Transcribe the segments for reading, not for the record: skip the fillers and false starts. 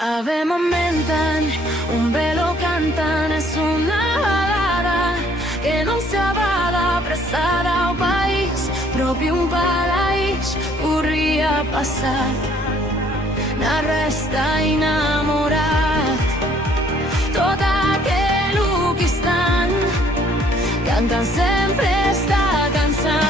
Ave m'ammenten, un velo canten, és una balada que no s'abada, pressada al país, propi un paraís, corria passat, na resta enamorat. Tot aquell que estan cantant sempre està cansat.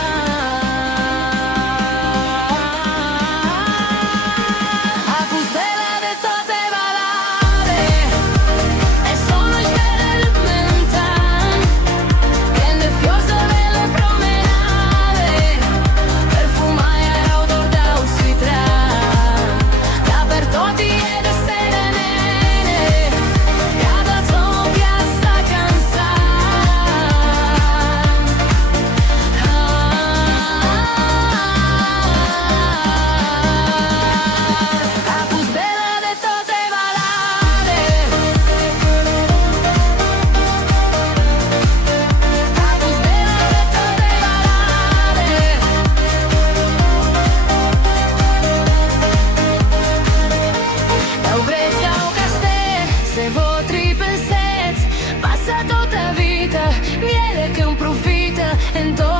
Passa tota vita, miele che un profita en tot